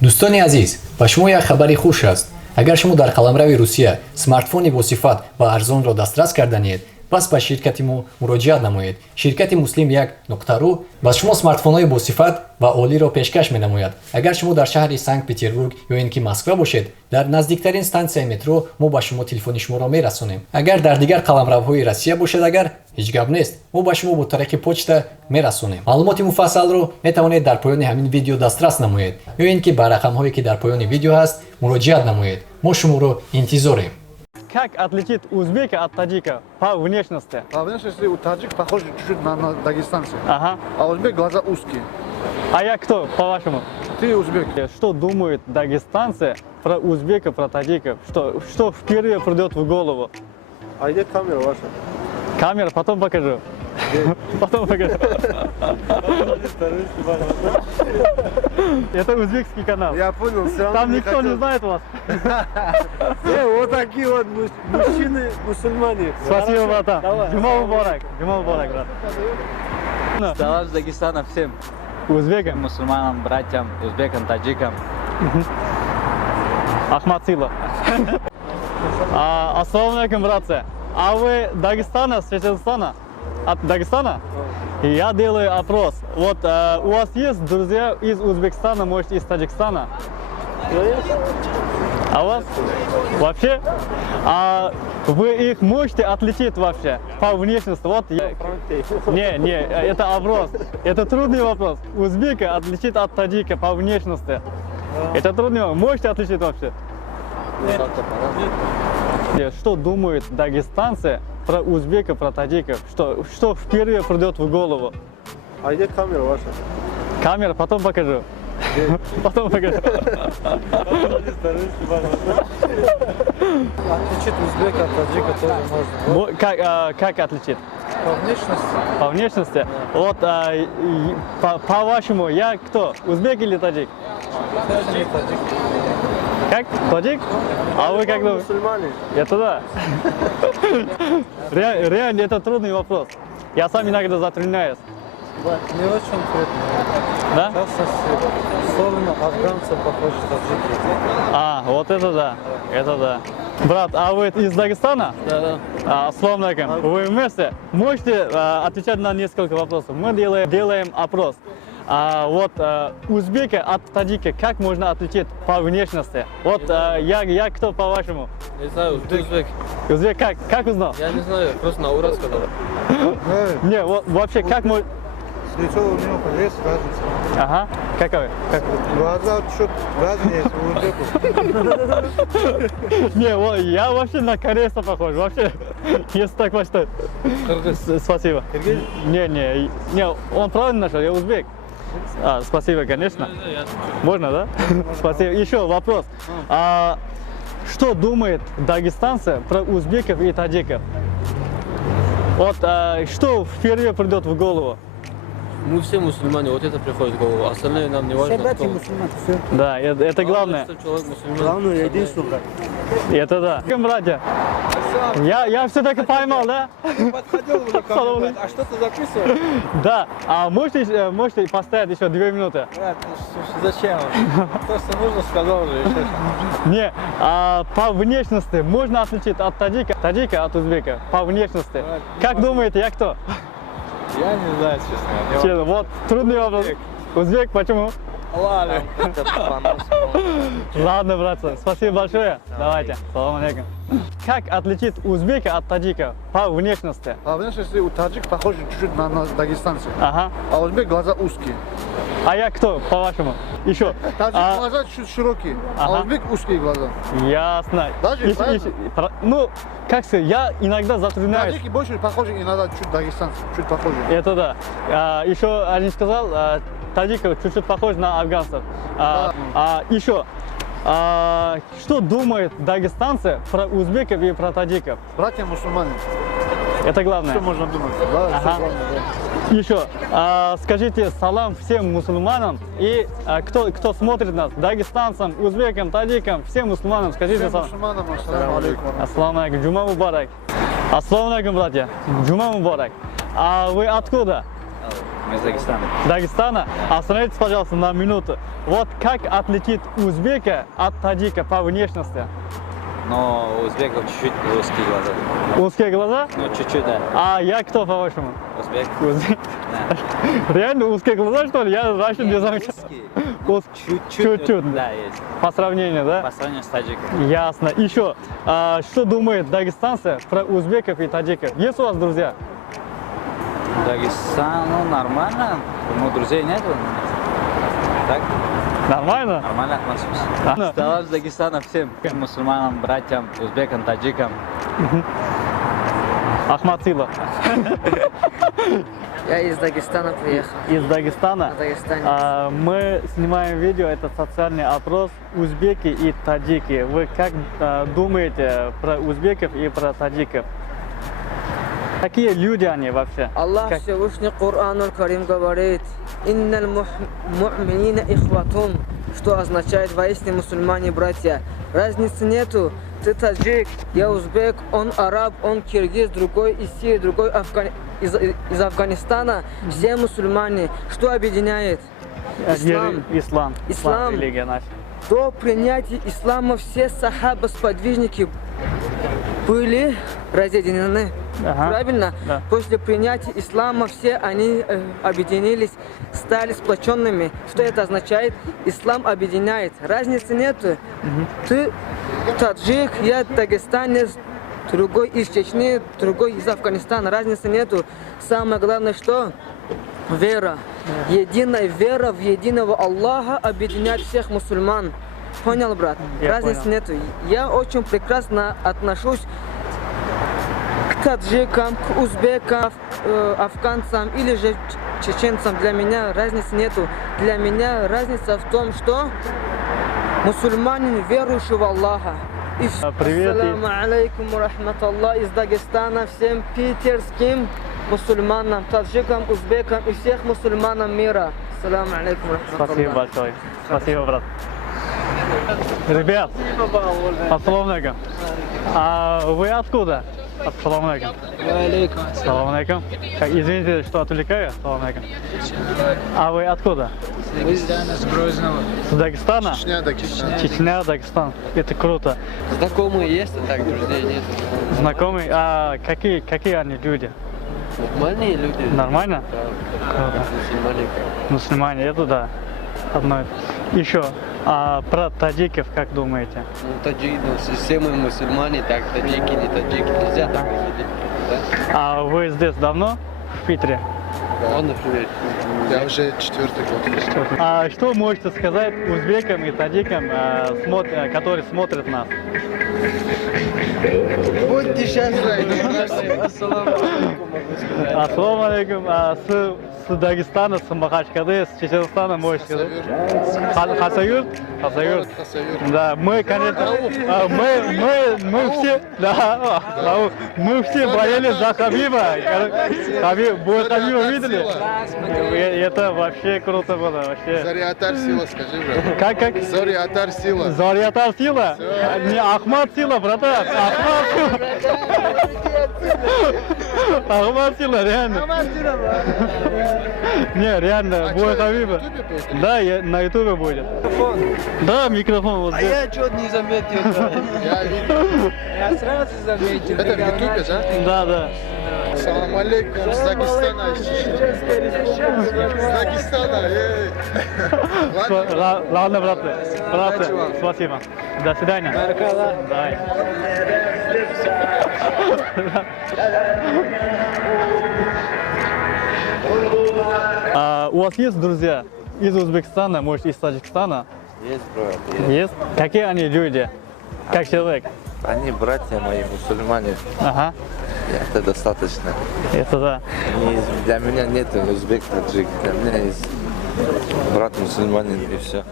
дӯстони азиз, ба шумо як хабари хуш аст. Агар шумо дар қаламрави Русия смартфони босифат ва арзонро дастрас карданед, пас ба ширкати мо муроҷиат намоед. Ширкати Муслим 1.ру ба шумо смартфонҳои босифат ва олиро пешкаш менамояд. Агар шумо дар шаҳри Санкт-Петербург ё ин ки Москва бошед, дар наздиктарин стансияи метро мо ба шумо телефони шуморо мерасонем. Агар дар дигар қаламравҳои Россия бошед, агар ҳеҷ гап нест, мо ба шумо бо тариқи почта мерасонем. маълумоти муфассалро метавонед дар поёни ҳамин видео дастрас намоед ё ин ки ба рақамҳое ки дар поёни видео ҳаст муроҷиат намоед. Мо шуморо интизорем. Как отличить узбека от таджика по внешности? По внешности у таджик похож чуть-чуть на дагестанца. Ага. А узбек глаза узкие. А я кто, по-вашему? Ты узбек. Что думают дагестанцы про узбеков, про таджиков? Что впервые придет в голову? А где камера ваша? Камера, потом покажу. Потом покажу. Это узбекский канал. Я понял, все равно Там никто не знает вас. Вот такие вот мужчины, мусульмане. Спасибо, братан. Джума мубарак. Джума мубарак, брат. Салам с Дагестана всем Узбекам. мусульманам, братьям, узбекам, таджикам. Ахмад Сила. Ассаламу алейкум, братцы. А вы Дагестана, с Чеченстана? От Дагестана? Я делаю опрос. Вот у вас есть друзья из Узбекистана, может, из Таджикистана? А у вас? Вообще? А вы их можете отличить вообще по внешности? Вот я... Не, это опрос. Это трудный вопрос. Узбека отличить от таджика по внешности. Это трудный вопрос. Можете отличить вообще? Что думают дагестанцы про узбеков, про таджиков? Что впервые придет в голову? А где камера ваша? Камера, потом покажу. Потом покажу. Отличить узбека от таджика тоже можно. Как отличить? По внешности? По внешности? Вот по-вашему, я кто? Узбек или таджик? Это не таджик. Как? Таджик? А вы как думаете? Мусульмане. Это да. Реально, это трудный вопрос. Я сам иногда затрудняюсь. Не очень конкретно. Да? В частности, в сторону афганцев похожи таджики. Вот это да. Это да. Брат, а вы из Дагестана? Да. Ассаламу алейкум. Вы вместе? Можете отвечать на несколько вопросов? Мы делаем опрос. Вот узбека от таджика, как можно отличить по внешности? Вот я кто по-вашему? Не знаю, узбек. Узбек как узнал? Я не знаю, просто на ура сказал. Не, вот, вообще как можно... Лицо у него есть разница. Ага, какой? Глаза чуть разные есть у узбеков. Не, вот, я вообще на корейца похож, вообще, если так посчитать. Спасибо. Не, он правильно нашел, я узбек. Спасибо, конечно. Можно, да? Спасибо. Еще вопрос. Что думают дагестанцы про узбеков и таджиков? Вот что впервые придет в голову? Мы все мусульмане, вот это приходит в голову. Остальные нам не важно. Братья мусульмане, все. Да, это главное. Что человек мусульман. Главное, единство, брат. Это да. Братья, я все-таки поймал, да? Подходил уже ко мне, брат. А что ты записываешь? Да. А можете поставить еще 2 минуты? Брат, зачем? То, что нужно, сказал уже. Не, по внешности можно отличить от таджика от узбека? По внешности. Как думаете, я кто? Я не знаю, честно. Честно, вот трудный вопрос. Узбек, почему? Ладно. Ладно, братцы, спасибо большое. Давайте, салам алейкум. Как отличить узбека от таджика по внешности? По внешности у таджик похож чуть-чуть на дагестанца. Ага. А узбек глаза узкие. А я кто, по-вашему? Еще. Таджик глаза чуть широкие, Ага. а узбек узкие глаза. Ясно. Даже Ну, как сказать, я иногда затрудняюсь. Таджики больше похожи иногда чуть дагестанцы, чуть похожи. Это да. Еще один сказал, таджиков чуть-чуть похож на афганцев. Еще, что думают дагестанцы про узбеков и про таджиков? Братья мусульмане. Это главное. Что можно думать? Да, Ага. все главное, да. Еще, скажите салам всем мусульманам и кто смотрит нас, дагестанцам, узбекам, таджикам, всем мусульманам, скажите Всем салам. мусульманам, ассаламу алейкум. Ассаламу алейкум, джума мубарак. Ассаламу алейкум, братья. Джума мубарак. А вы откуда? Мы из Дагестана. Дагестана. Остановитесь, пожалуйста, на минуту. Вот как отличить узбека от таджика по внешности? Но у узбеков чуть-чуть узкие глаза. Узкие глаза? Ну, чуть-чуть, да. А я кто, по-вашему? Узбек. Узбек. Реально узкие глаза, что ли? Я раньше не замечал. Чуть-чуть. Да, есть. По сравнению, да? По сравнению с таджиком. Ясно. Еще, что думают дагестанцы про узбеков и таджиков? Есть у вас друзья? Дагестан, ну, нормально. Ну, друзей нету. Так, Нормально? нормально относимся. Салам с Дагестана всем мусульманам, братьям, узбекам, таджикам. Ахмад Сила. Я из Дагестана приехал. Из Дагестана. Дагестане. Мы снимаем видео, это социальный опрос узбеки и таджики. Вы как думаете про узбеков и про таджиков? Какие люди они вообще? Аллах Как- Всевышний Куранул Карим говорит: «Инналь му'минина ихватун», что означает воистине мусульмане братья. Разницы нету. Ты таджик, я узбек, он араб, он киргиз, другой из Сирии, другой из Афганистана. Все мусульмане. Что объединяет? Ислам. Ислам. Религия наша. До принятия ислама все сахаба-сподвижники были разъединены. Ага. Правильно? Да. После принятия ислама все они объединились, стали сплоченными. Что это означает? Ислам объединяет. Разницы нету. Ты таджик, я дагестанец, другой из Чечни, другой из Афганистана. Разницы нету. Самое главное, что вера. Единая вера в единого Аллаха объединяет всех мусульман. Понял, брат? Я Разницы понял. нету. Я очень прекрасно отношусь к таджикам, к узбекам, афганцам или же чеченцам. Для меня разницы нету. Для меня разница в том, что мусульманин верующий в Аллаха. И всё. Привет. Ассаламу алейкум ва рахматуллах из Дагестана всем питерским мусульманам, таджикам, узбекам и всех мусульманам мира. Ассаламу алейкум ва Спасибо рахматуллах. большое. Спасибо, брат. Ребят, ассаламу алейкум. А вы откуда? Ассаламу алейкум. Ассаламу алейкум. Извините, что отвлекаю. Ассаламу алейкум. А вы откуда? С Грозного. С Дагестана? Чечня, Дагестан. Чечня, Дагестан. Это круто. Знакомые есть, а так друзей нет. Знакомые? А какие они люди? Нормальные люди. Нормально? Круто. Мусульмане. Мусульмане, это да. Одно. Еще. А про таджиков как думаете? Ну, таджики, ну, все мы мусульмане, так, таджики, не таджики, нельзя так говорить. Да? А вы здесь давно? В Питере? Он, например, Я уже 4-й год. А что можете сказать узбекам и таджикам, которые смотрят нас? Будьте счастливы. Ассаламу алейкум. С Дагестана, с Махачкалы, с Чеченстана можете сказать? Хасавюрт? Хасавюрт. Да, мы, конечно, мы все, да, мы все болели за Хабиба. Бой Хабиба видели? Это вообще круто было, вообще. Зариатар Сила, скажи, брат. Как? Зариатар Сила. Зариатар Сила? Не Ахмад Сила, братан. Ахмад Сила. Ахмад Сила, реально. Не, реально, бой Хабиба. Да, на ютубе будет. Да, микрофон вот здесь. я что-то не заметил. Я видел. Я сразу заметил. Это в ютубе, да? Да. Салам алейкум, с Дагестана. С Дагестана, ей. Ладно, братцы, спасибо. До свидания. Давай. У вас есть друзья из Узбекистана, может, из Таджикистана? Есть, брат, есть. Есть? Какие они люди? Как человек? Они братья мои, мусульмане. Ага, Это достаточно. это да. Для меня нет узбек, таджик. Для меня есть брат мусульманин и все.